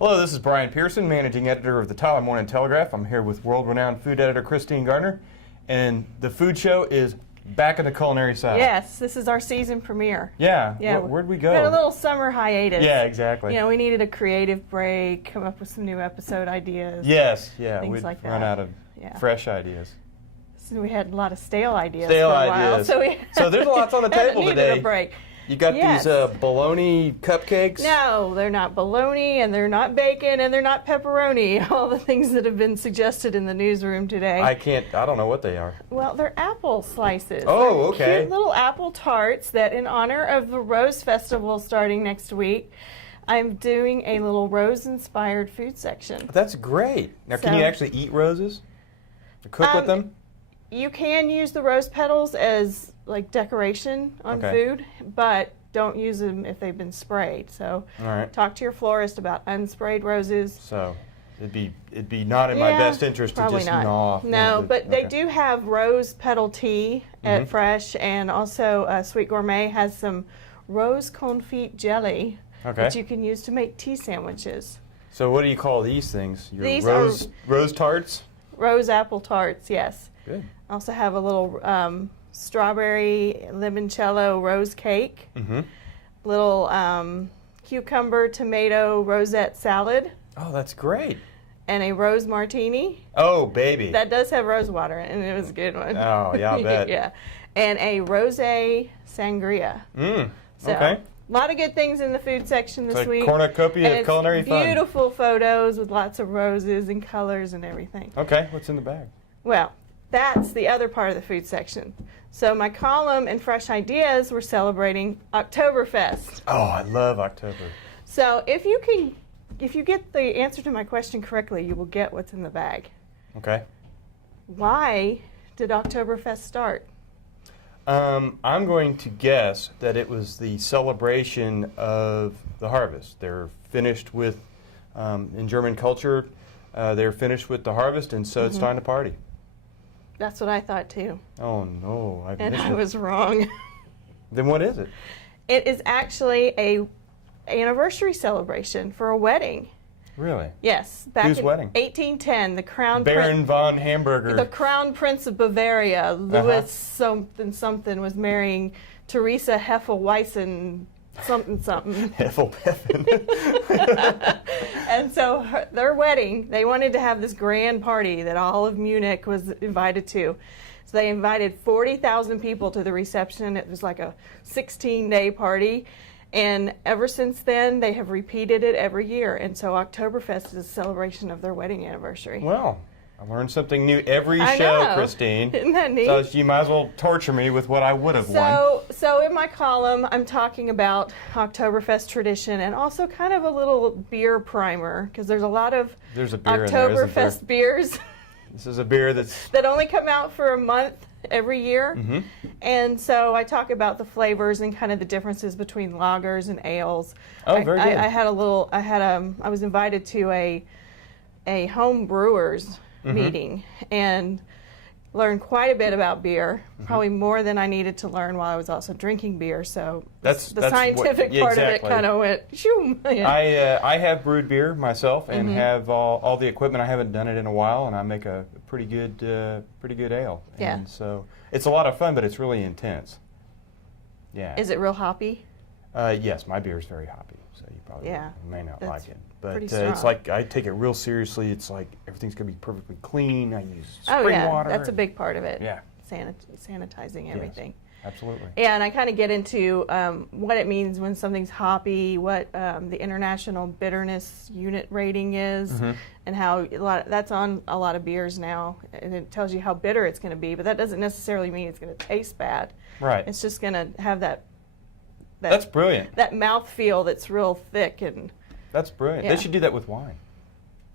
Hello, this is Brian Pearson, managing editor of the Tyler Morning Telegraph. I'm here with world-renowned food editor Christine Gardner, and the food show is back in the culinary side. Yes, this is our season premiere. Yeah. Where'd we go? We had a little summer hiatus. Yeah, exactly. You know, we needed a creative break, come up with some new episode ideas. Yes, yeah. Things We'd like run that. out of fresh ideas. So we had a lot of stale ideas Stale for a ideas. while. So there's lots on the table needed today. a break. You got these bologna cupcakes? No, they're not bologna, and they're not bacon, and they're not pepperoni. All the things that have been suggested in the newsroom today. I don't know what they are. Well, they're apple slices. Oh, They're okay. Cute little apple tarts that, in honor of the Rose Festival starting next week, I'm doing a little rose-inspired food section. That's great. Now, can you actually eat roses? Or cook with them? You can use the rose petals as like decoration on food, but don't use them if they've been sprayed. So talk to your florist about unsprayed roses. So it'd be not in my best interest to just gnaw. No, but they do have rose petal tea at Fresh, and also Sweet Gourmet has some rose confit jelly that you can use to make tea sandwiches. So what do you call these things? These rose tarts? Rose apple tarts, yes. Good. I also have a little strawberry limoncello rose cake, little cucumber tomato rosette salad. Oh, that's great. And a rose martini. Oh, baby. That does have rose water in it, and it was a good one. Oh, yeah, I bet. Yeah. And a rosé sangria. So, a lot of good things in the food section this week. Cornucopia of culinary fun. Beautiful photos with lots of roses and colors and everything. Okay, what's in the bag? Well, that's the other part of the food section. So my column in Fresh Ideas, we're celebrating Oktoberfest. Oh, I love October. So if you get the answer to my question correctly, you will get what's in the bag. Okay. Why did Oktoberfest start? I'm going to guess that it was the celebration of the harvest. They're finished with, in German culture, they're finished with the harvest, and so it's time to party. That's what I thought too. Oh no, I was wrong. Then what is it? It is actually a anniversary celebration for a wedding. Really? Yes. Back Whose in wedding? 1810, the Crown Baron von Hamburger. The Crown Prince of Bavaria, Louis something was marrying Teresa Hefeweizen something. Heffelpeffen. And so their wedding, they wanted to have this grand party that all of Munich was invited to. So they invited 40,000 people to the reception. It was like a 16-day party. And ever since then, they have repeated it every year. And so Oktoberfest is a celebration of their wedding anniversary. Well, I learned something new every show, Christine. Isn't that neat? So you might as well torture me with what I would have won. So in my column, I'm talking about Oktoberfest tradition and also kind of a little beer primer, because there's a lot of Oktoberfest beers. This is a beer that only come out for a month every year. And so I talk about the flavors and kind of the differences between lagers and ales. Oh, very good. I was invited to a home brewers meeting and learned quite a bit about beer, probably more than I needed to learn while I was also drinking beer. So the scientific part of it kind of went shoo. I have brewed beer myself and have all the equipment. I haven't done it in a while, and I make a pretty good ale. Yeah. And so it's a lot of fun, but it's really intense. Yeah. Is it real hoppy? Yes, my beer is very hoppy, so you probably may not like it. But it's like I take it real seriously. It's like everything's going to be perfectly clean. I use spring water. That's a big part of it. Yeah. Sanitizing everything. Yes, absolutely. Yeah, and I kind of get into what it means when something's hoppy, what the International Bitterness Unit rating is, and how that's on a lot of beers now. And it tells you how bitter it's going to be, but that doesn't necessarily mean it's going to taste bad. Right. It's just going to have that's brilliant. That mouthfeel that's real thick and. That's brilliant. They should do that with wine.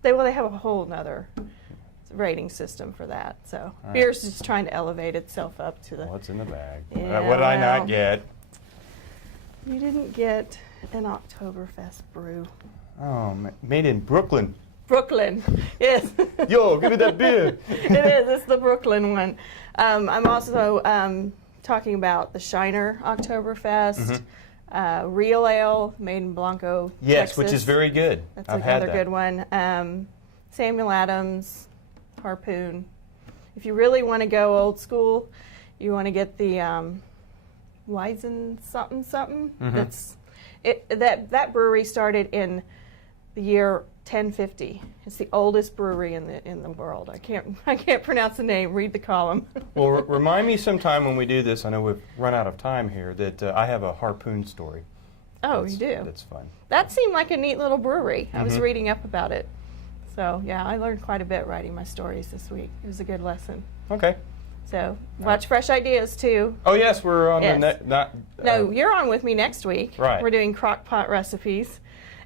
They have a whole nother rating system for that. So beer's just trying to elevate itself up to the. What's in the bag? Yeah, what did I not get? You didn't get an Oktoberfest brew. Oh, made in Brooklyn. Brooklyn, yes. Yo, give me that beer. It is. It's the Brooklyn one. I'm also talking about the Shiner Oktoberfest. Real ale made in Blanco, Yes, Texas. which is very good. That's I've had another that. good one. Samuel Adams, Harpoon. If you really want to go old school, you want to get the Weizen something something. That brewery started in the year 1050. It's the oldest brewery in the world. I can't pronounce the name. Read the column. Well, remind me sometime when we do this. I know we've run out of time here. That I have a Harpoon story. Oh, you do? That's fun. That seemed like a neat little brewery. I was Mhm. reading up about it. So yeah, I learned quite a bit writing my stories this week. It was a good lesson. Okay. So watch Fresh Ideas too. Oh yes, we're on Yes. the No, you're on with me next week. Right. We're doing crock pot recipes.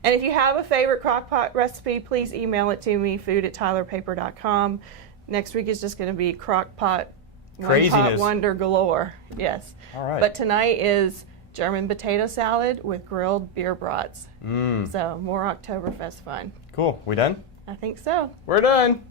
And if you have a favorite crock pot recipe, please email it to me, food@tylerpaper.com. Next week is just going to be crock pot, Craziness. one pot wonder galore. Yes. All right. But tonight is German potato salad with grilled beer brats. So more Oktoberfest fun. Cool. We done? I think so. We're done.